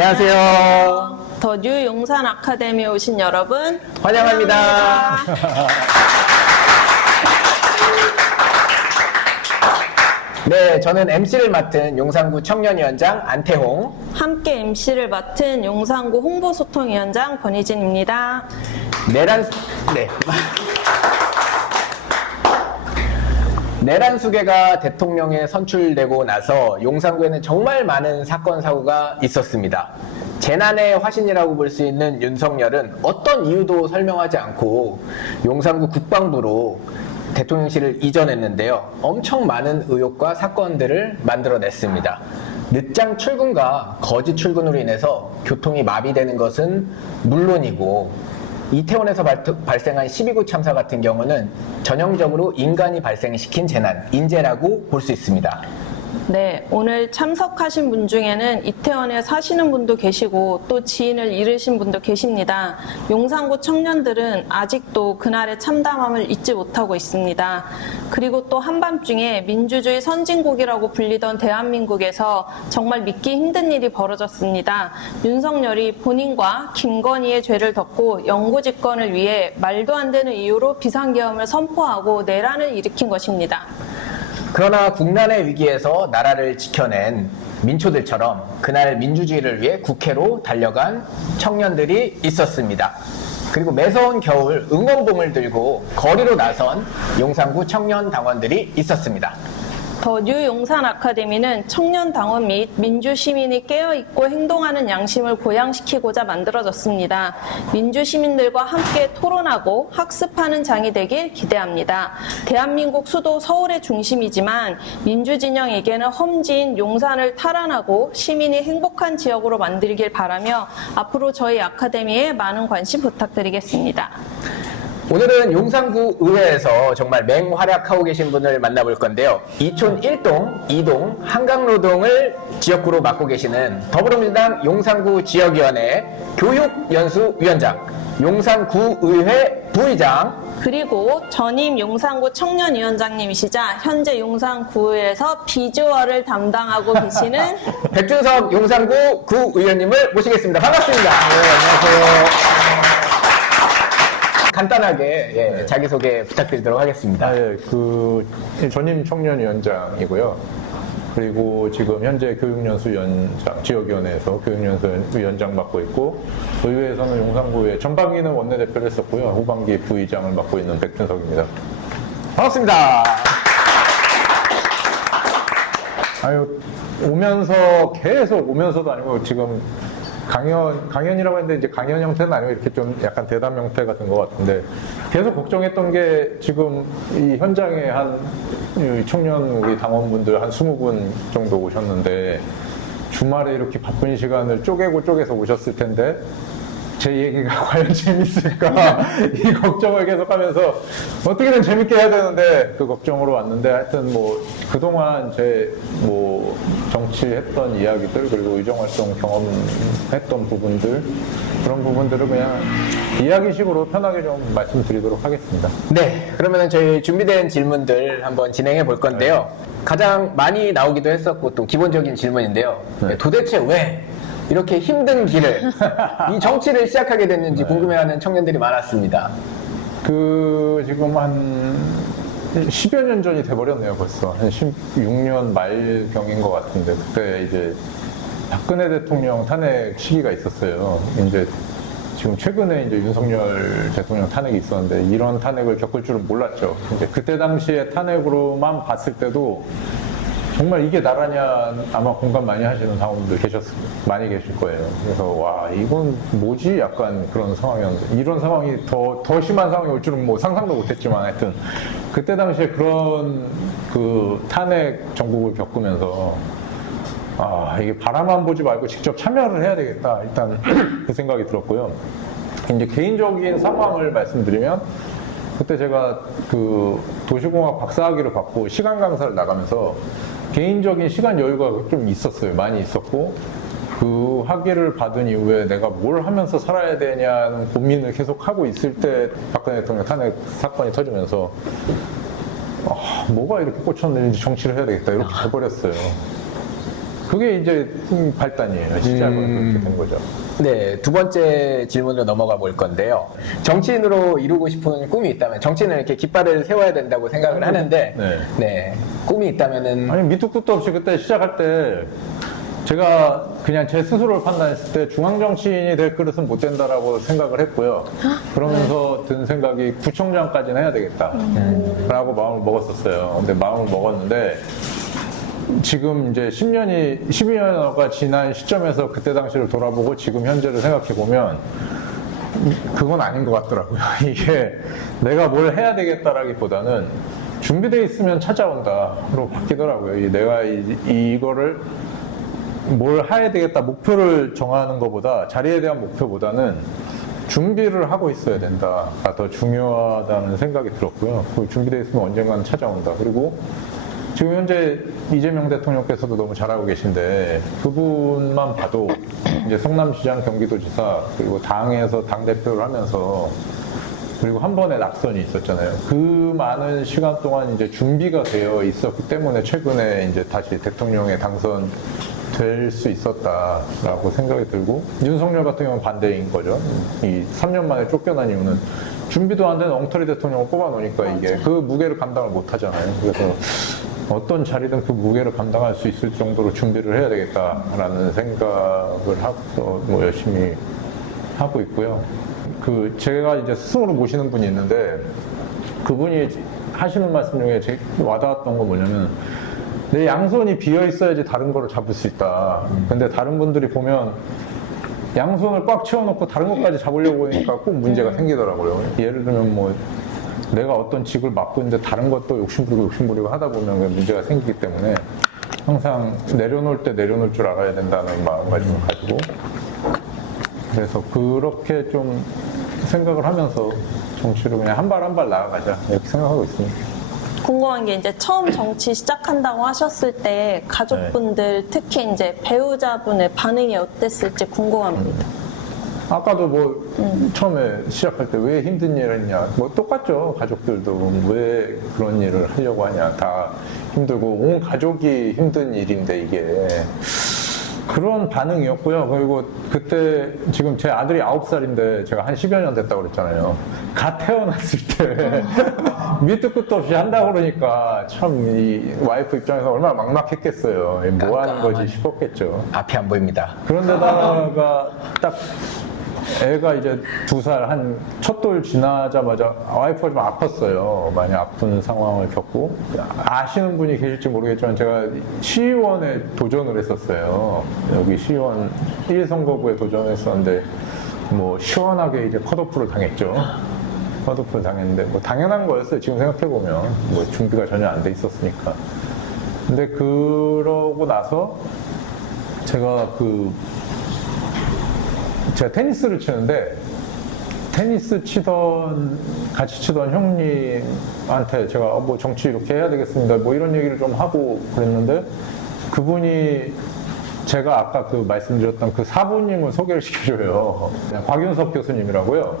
안녕하세요. 더 뉴 용산 아카데미에 오신 여러분 환영합니다. 네, 저는 MC를 맡은 용산구 청년위원장 안태홍. 함께 MC를 맡은 용산구 홍보소통위원장 권희진입니다. 내란 수계가 대통령에 선출되고 나서 용산구에는 정말 많은 사건 사고가 있었습니다. 재난의 화신이라고 볼 수 있는 윤석열은 어떤 이유도 설명하지 않고 용산구 국방부로 대통령실을 이전했는데요. 엄청 많은 의혹과 사건들을 만들어냈습니다. 늦장 출근과 거짓 출근으로 인해서 교통이 마비되는 것은 물론이고 이태원에서 발생한 12구 참사 같은 경우는 전형적으로 인간이 발생시킨 재난, 인재라고 볼 수 있습니다. 네, 오늘 참석하신 분 중에는 이태원에 사시는 분도 계시고 또 지인을 잃으신 분도 계십니다. 용산구 청년들은 아직도 그날의 참담함을 잊지 못하고 있습니다. 그리고 또 한밤중에 민주주의 선진국이라고 불리던 대한민국에서 정말 믿기 힘든 일이 벌어졌습니다. 윤석열이 본인과 김건희의 죄를 덮고 영구집권을 위해 말도 안 되는 이유로 비상계엄을 선포하고 내란을 일으킨 것입니다. 그러나 국난의 위기에서 나라를 지켜낸 민초들처럼 그날 민주주의를 위해 국회로 달려간 청년들이 있었습니다. 그리고 매서운 겨울 응원봉을 들고 거리로 나선 용산구 청년 당원들이 있었습니다. 더 뉴 용산 아카데미는 청년 당원 및 민주 시민이 깨어있고 행동하는 양심을 보양시키고자 만들어졌습니다. 민주 시민들과 함께 토론하고 학습하는 장이 되길 기대합니다. 대한민국 수도 서울의 중심이지만 민주 진영에게는 험지인 용산을 탈환하고 시민이 행복한 지역으로 만들길 바라며 앞으로 저희 아카데미에 많은 관심 부탁드리겠습니다. 오늘은 용산구 의회에서 정말 맹활약하고 계신 분을 만나볼 건데요. 이촌 1동, 2동, 한강로동을 지역구로 맡고 계시는 더불어민주당 용산구 지역위원회 교육연수위원장, 용산구의회 부의장, 그리고 전임 용산구 청년위원장님이시자 현재 용산구에서 비주얼을 담당하고 계시는 백준석 용산구 구의원님을 모시겠습니다. 반갑습니다. 네, 안녕하세요. 간단하게 자기소개 부탁드리도록 하겠습니다. 전임 청년위원장이고요. 그리고 지금 현재 교육연수위원장, 지역위원회에서 교육연수위원장 맡고 있고, 의회에서는 용산구의 전반기는 원내대표를 했었고요. 후반기 부의장을 맡고 있는 백준석입니다. 반갑습니다. 계속 오면서도 아니고 지금 강연이라고 했는데 이제 강연 형태는 아니고 이렇게 좀 약간 대담 형태 같은 것 같은데 계속 걱정했던 게 지금 이 현장에 한 청년 우리 당원분들 한 20분 정도 오셨는데 주말에 이렇게 바쁜 시간을 쪼개서 오셨을 텐데 제 얘기가 과연 재밌을까 이 걱정을 계속하면서 어떻게든 재밌게 해야 되는데 그 걱정으로 왔는데 하여튼 뭐 그동안 제 뭐 정치했던 이야기들 그리고 의정활동 경험했던 부분들 그런 부분들을 그냥 이야기식으로 편하게 좀 말씀드리도록 하겠습니다. 네, 그러면 저희 준비된 질문들 한번 진행해 볼 건데요. 가장 많이 나오기도 했었고 또 기본적인 질문인데요. 도대체 왜 이렇게 힘든 길을 이 정치를 시작하게 됐는지 궁금해하는 청년들이 많았습니다. 지금 한 10여 년 전이 돼버렸네요, 벌써. 한 16년 말경인 것 같은데, 그때 이제 박근혜 대통령 탄핵 시기가 있었어요. 이제 지금 최근에 이제 윤석열 대통령 탄핵이 있었는데, 이런 탄핵을 겪을 줄은 몰랐죠. 이제 그때 당시에 탄핵으로만 봤을 때도 정말 이게 나라냐 아마 공감 많이 하시는 당원들 많이 계실 거예요. 그래서 와 이건 뭐지? 약간 그런 상황이었는데 이런 상황이 더 심한 상황이 올 줄은 뭐 상상도 못했지만 하여튼 그때 당시에 그런 그 탄핵 정국을 겪으면서 이게 바라만 보지 말고 직접 참여를 해야 되겠다. 일단 그 생각이 들었고요. 이제 개인적인 상황을 말씀드리면 그때 제가 그 도시공학 박사학위를 받고 시간 강사를 나가면서 개인적인 시간 여유가 좀 있었어요. 많이 있었고 그 학위를 받은 이후에 내가 뭘 하면서 살아야 되냐는 고민을 계속 하고 있을 때 박근혜 대통령 탄핵 사건이 터지면서 뭐가 이렇게 꽂혔는지 정치를 해야 되겠다 이렇게 돼버렸어요. 그게 이제 발단이에요. 시작은 그렇게 된 거죠. 네, 두 번째 질문으로 넘어가 볼 건데요. 정치인으로 이루고 싶은 꿈이 있다면, 정치인은 이렇게 깃발을 세워야 된다고 생각을 하는데, 네. 네, 꿈이 있다면은, 아니 밑도 끝도 없이 그때 시작할 때 제가 그냥 제 스스로를 판단했을 때 중앙정치인이 될 그릇은 못 된다라고 생각을 했고요. 그러면서 든 생각이 구청장까지는 해야 되겠다 라고 마음을 먹었었어요. 근데 마음을 먹었는데 지금 이제 12년여가 지난 시점에서 그때 당시를 돌아보고 지금 현재를 생각해 보면 그건 아닌 것 같더라고요. 이게 내가 뭘 해야 되겠다라기보다는 준비되어 있으면 찾아온다로 바뀌더라고요. 내가 이거를 뭘 해야 되겠다 목표를 정하는 것보다 자리에 대한 목표보다는 준비를 하고 있어야 된다가 더 중요하다는 생각이 들었고요. 준비되어 있으면 언젠가는 찾아온다. 그리고 지금 현재 이재명 대통령께서도 너무 잘하고 계신데 그분만 봐도 이제 성남시장, 경기도지사 그리고 당에서 당대표를 하면서 그리고 한 번에 낙선이 있었잖아요. 그 많은 시간 동안 이제 준비가 되어 있었기 때문에 최근에 이제 다시 대통령에 당선될 수 있었다라고 생각이 들고 윤석열 같은 경우는 반대인 거죠. 이 3년 만에 쫓겨난 이유는 준비도 안 된 엉터리 대통령을 뽑아놓으니까 이게 그 무게를 감당을 못 하잖아요. 그래서 어떤 자리든 그 무게를 감당할 수 있을 정도로 준비를 해야 되겠다라는 생각을 하고 뭐 열심히 하고 있고요. 제가 이제 스승으로 모시는 분이 있는데 그분이 하시는 말씀 중에 제일 와닿았던 건 뭐냐면 내 양손이 비어 있어야지 다른 거를 잡을 수 있다. 근데 다른 분들이 보면 양손을 꽉 채워놓고 다른 것까지 잡으려고 하니까 꼭 문제가 생기더라고요. 예를 들면 뭐 내가 어떤 직을 맡고 있는데 다른 것도 욕심부리고 하다 보면 문제가 생기기 때문에 항상 내려놓을 때 내려놓을 줄 알아야 된다는 마음가짐을 가지고 그래서 그렇게 좀 생각을 하면서 정치로 그냥 한 발 한 발 나아가자 이렇게 생각하고 있습니다. 궁금한 게 이제 처음 정치 시작한다고 하셨을 때 가족분들 특히 이제 배우자분의 반응이 어땠을지 궁금합니다. 아까도 뭐 처음에 시작할 때 왜 힘든 일을 했냐 뭐 똑같죠. 가족들도 왜 그런 일을 하려고 하냐 다 힘들고 온 가족이 힘든 일인데 이게 그런 반응이었고요. 그리고 그때 지금 제 아들이 9살인데 제가 한 10여 년 됐다고 그랬잖아요. 갓 태어났을 때 밑도 끝도 없이 한다고 그러니까 참 이 와이프 입장에서 얼마나 막막했겠어요. 뭐 하는 거지 싶었겠죠. 앞이 안 보입니다. 그런데다가 딱 애가 이제 2살 한 첫 돌 지나자마자 와이프가 좀 아팠어요. 많이 아픈 상황을 겪고 아시는 분이 계실지 모르겠지만 제가 시의원에 도전을 했었어요. 여기 시의원 1선거구에 도전했었는데 뭐 시원하게 이제 컷오프를 당했죠. 컷오프를 당했는데 뭐 당연한 거였어요. 지금 생각해보면 뭐 준비가 전혀 안 돼 있었으니까. 근데 그러고 나서 제가 제가 테니스를 치는데 테니스 같이 치던 형님한테 제가 뭐 정치 이렇게 해야 되겠습니다. 뭐 이런 얘기를 좀 하고 그랬는데 그분이 제가 아까 말씀드렸던 그 사부님을 소개를 시켜줘요. 곽윤석 교수님이라고요.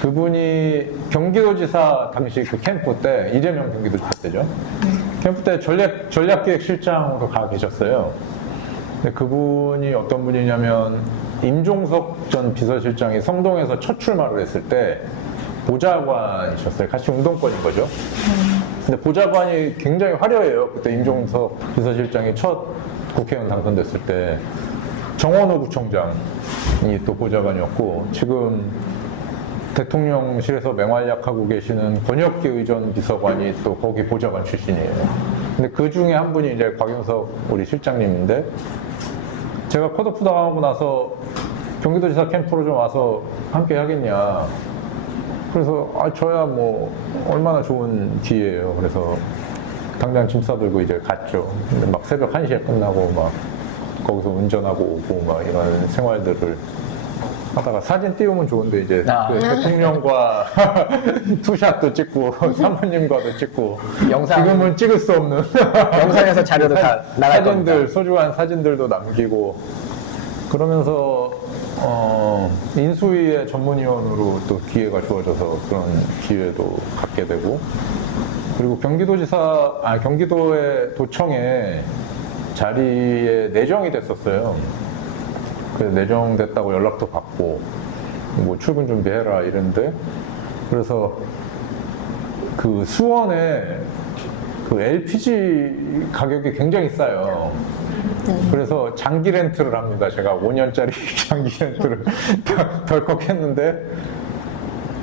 그분이 경기도지사 당시 그 캠프 때 이재명 경기도지사 때죠. 캠프 때 전략기획실장으로 가 계셨어요. 근데 그분이 어떤 분이냐면 임종석 전 비서실장이 성동에서 첫 출마를 했을 때 보좌관이셨어요. 같이 운동권인 거죠. 근데 보좌관이 굉장히 화려해요. 그때 임종석 비서실장이 첫 국회의원 당선됐을 때 정원호 구청장이 또 보좌관이었고 지금 대통령실에서 맹활약하고 계시는 권혁기 의전 비서관이 또 거기 보좌관 출신이에요. 근데 그 중에 한 분이 이제 곽윤석 우리 실장님인데 제가 컷오프 당하고 나서 경기도지사 캠프로 좀 와서 함께 하겠냐. 그래서 저야 뭐 얼마나 좋은 기회예요. 그래서 당장 짐 싸들고 이제 갔죠. 근데 막 새벽 1시에 끝나고 막 거기서 운전하고 오고 막 이런 생활들을 하다가 사진 띄우면 좋은데 이제 그 대통령과 투샷도 찍고 사모님과도 찍고 지금은 찍을 수 없는 영상에서 자료도 다 나갈 겁니다. 사진들 소중한 사진들도 남기고 그러면서 인수위의 전문위원으로 또 기회가 주어져서 그런 기회도 갖게 되고 그리고 경기도의 도청에 자리에 내정이 됐었어요. 그래서 내정됐다고 연락도 받고 뭐 출근 준비해라 이랬는데, 그래서 그 수원에 그 LPG 가격이 굉장히 싸요. 그래서 장기 렌트를 합니다. 제가 5년짜리 장기 렌트를 덜컥 했는데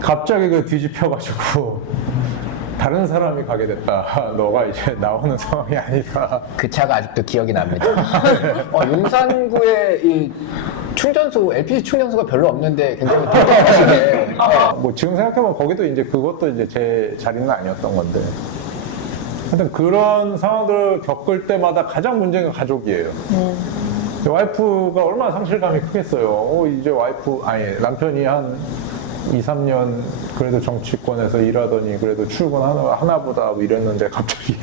갑자기 그 뒤집혀가지고 다른 사람이 가게 됐다. 너가 이제 나오는 상황이 아니다. 그 차가 아직도 기억이 납니다. 용산구에 이 충전소, LPG 충전소가 별로 없는데 굉장히 똑똑하시게. 뭐 지금 생각해보면 거기도 이제 그것도 이제 제 자리는 아니었던 건데. 하여튼 그런 상황들을 겪을 때마다 가장 문제가 가족이에요. 와이프가 얼마나 상실감이 크겠어요. 이제 남편이 한 2, 3년 그래도 정치권에서 일하더니 그래도 출근 하나보다 뭐 이랬는데 갑자기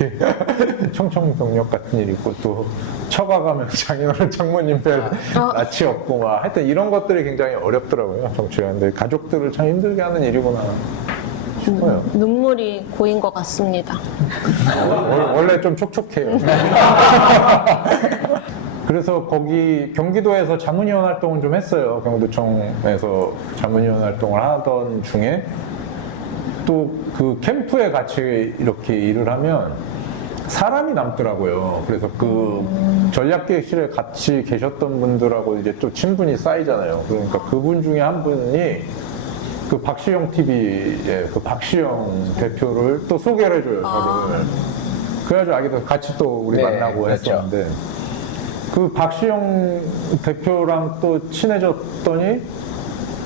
청천벽력 같은 일이 있고 또 처가가면 장인어른 장모님 뵐 낯이 없고 막 하여튼 이런 것들이 굉장히 어렵더라고요. 정치가. 근데 가족들을 참 힘들게 하는 일이구나 싶어요. 눈물이 고인 것 같습니다. 원래 좀 촉촉해요. 그래서 거기 경기도에서 자문위원 활동을 좀 했어요. 경도청에서 자문위원 활동을 하던 중에 또 그 캠프에 같이 이렇게 일을 하면 사람이 남더라고요. 그래서 그 전략기획실에 같이 계셨던 분들하고 이제 또 친분이 쌓이잖아요. 그러니까 그분 중에 한 분이 그 박시영 TV의 그 박시영 대표를 또 소개를 해줘요. 저를. 그래가지고 아기도 같이 또 우리 만나고 그렇죠. 했었는데 그 박시영 대표랑 또 친해졌더니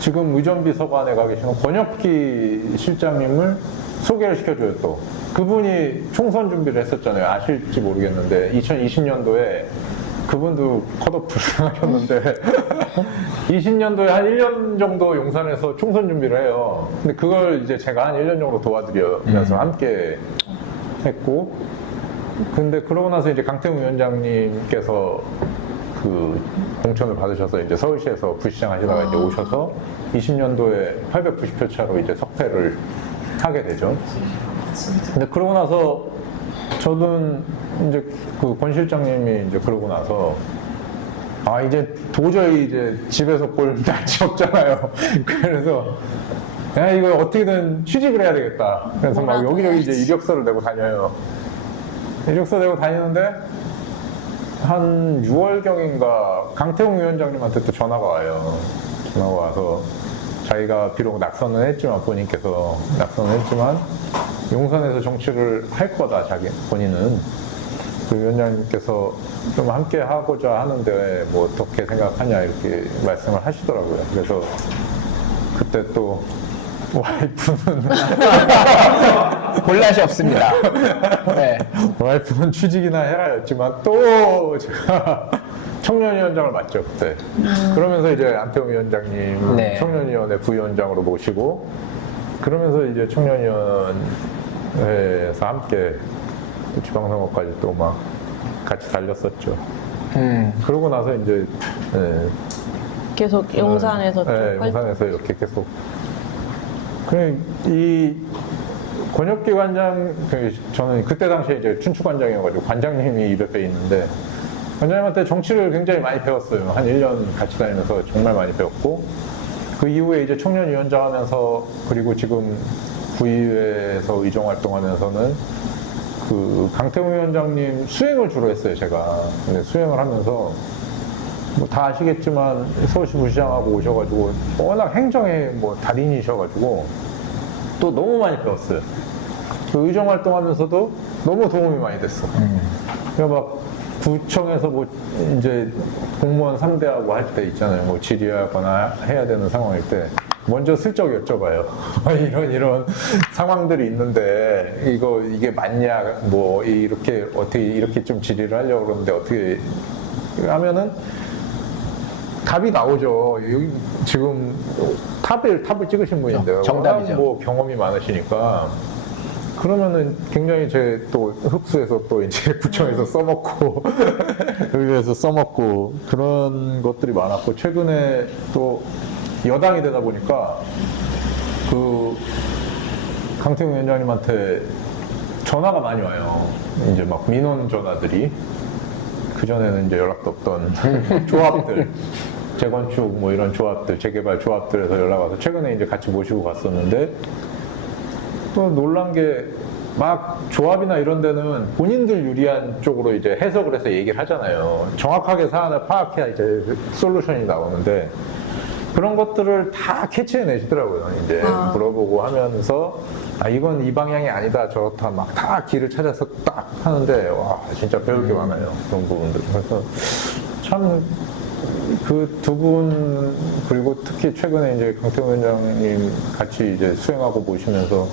지금 의전비서관에 가 계시는 권혁기 실장님을 소개를 시켜줘요. 또 그분이 총선 준비를 했었잖아요. 아실지 모르겠는데 2020년도에 그분도 컷오프를 하셨는데 20년도에 한 1년 정도 용산에서 총선 준비를 해요. 근데 그걸 이제 제가 한 1년 정도 도와드리면서 함께 했고, 근데 그러고 나서 이제 강태웅 위원장님께서 그 공천을 받으셔서 이제 서울시에서 부시장 하시다가 이제 오셔서 20년도에 890표 차로 이제 석패를 하게 되죠. 근데 그러고 나서 저는 이제 그 권 실장님이 이제 그러고 나서 이제 도저히 이제 집에서 볼 낯이 없잖아요. 그래서 야, 이거 어떻게든 취직을 해야 되겠다. 그래서 막 여기저기 이제 이력서를 내고 다녀요. 이력서 내고 다니는데 한 6월경인가 강태웅 위원장님한테 또 전화가 와요. 전화가 와서 자기가 비록 낙선은 했지만 본인께서 낙선은 했지만 용산에서 정치를 할 거다. 본인은 그 위원장님께서 좀 함께 하고자 하는데 뭐 어떻게 생각하냐 이렇게 말씀을 하시더라고요. 그래서 그때 또 와이프는 볼낯이 없습니다. 네. 와이프는 취직이나 해라였지만 또 제가 청년위원장을 맡죠 그때. 그러면서 이제 안태웅 위원장님 네. 청년위원회 부위원장으로 모시고 그러면서 이제 청년위원회에서 함께 또 지방선거까지 또 막 같이 달렸었죠. 그러고 나서 이제 계속 용산에서 용산에서 이렇게 계속. 이 권혁기 관장, 저는 그때 당시에 이제 춘추관장이어가지고 관장님이 입에 있는데 관장님한테 정치를 굉장히 많이 배웠어요. 한 1년 같이 다니면서 정말 많이 배웠고 그 이후에 이제 청년위원장 하면서 그리고 지금 구의회에서 의정 활동하면서는 그 강태웅 위원장님 수행을 주로 했어요, 제가. 근데 수행을 하면서 뭐 다 아시겠지만 서울시 부시장하고 오셔가지고 워낙 행정의 뭐 달인이셔가지고 또 너무 많이 배웠어요. 그 의정 활동하면서도 너무 도움이 많이 됐어. 그러니까 막 구청에서 뭐 이제 공무원 3대하고 할 때 있잖아요. 뭐 질의하거나 해야 되는 상황일 때 먼저 슬쩍 여쭤봐요. 이런 상황들이 있는데 이게 맞냐? 뭐 이렇게 어떻게 이렇게 좀 질의를 하려고 그러는데 어떻게 하면은 답이 나오죠. 여기 지금 탑을 찍으신 분인데요. 정답이죠. 뭐 경험이 많으시니까. 그러면은 굉장히 제 또 흡수해서 또 이제 구청에서 써먹고 여기에서 써먹고 그런 것들이 많았고 최근에 또 여당이 되다 보니까 그 강태웅 위원장님한테 전화가 많이 와요. 이제 막 민원 전화들이. 그전에는 이제 연락도 없던 조합들, 재건축 뭐 이런 조합들, 재개발 조합들에서 연락 와서 최근에 이제 같이 모시고 갔었는데 또 놀란 게 막 조합이나 이런 데는 본인들 유리한 쪽으로 이제 해석을 해서 얘기를 하잖아요. 정확하게 사안을 파악해야 이제 솔루션이 나오는데 그런 것들을 다 캐치해내시더라고요. 이제 물어보고 하면서 아 이건 이 방향이 아니다 저렇다 막 다 길을 찾아서 딱 하는데 와 진짜 배울 게 많아요. 그런 부분들. 그래서 참 그 두 분 그리고 특히 최근에 이제 강태훈 위원장님 같이 이제 수행하고 모시면서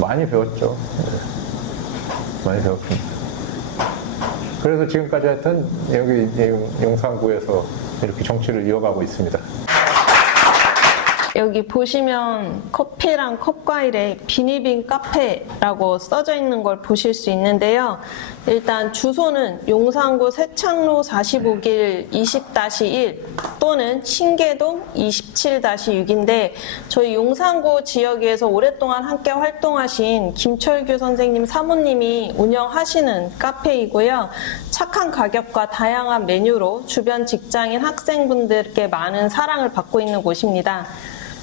많이 배웠죠. 네. 많이 배웠습니다. 그래서 지금까지 하여튼 여기 용산구에서 이렇게 정치를 이어가고 있습니다. 여기 보시면 커피랑 컵과일에 비니빈 카페라고 써져 있는 걸 보실 수 있는데요. 일단 주소는 용산구 세창로 45길 20-1 또는 신계동 27-6인데 저희 용산구 지역에서 오랫동안 함께 활동하신 김철규 선생님 사모님이 운영하시는 카페이고요. 착한 가격과 다양한 메뉴로 주변 직장인 학생분들께 많은 사랑을 받고 있는 곳입니다.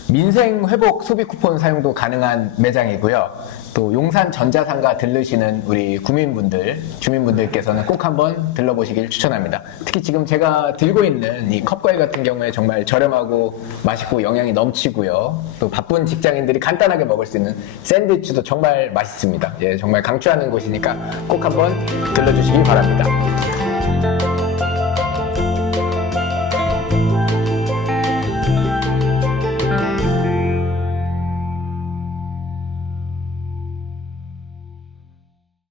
민생 회복 소비 쿠폰 사용도 가능한 매장이고요. 또 용산 전자상가 들르시는 우리 구민분들, 주민분들께서는 꼭 한번 들러보시길 추천합니다. 특히 지금 제가 들고 있는 이 컵과일 같은 경우에 정말 저렴하고 맛있고 영양이 넘치고요. 또 바쁜 직장인들이 간단하게 먹을 수 있는 샌드위치도 정말 맛있습니다. 예, 정말 강추하는 곳이니까 꼭 한번 들러주시기 바랍니다.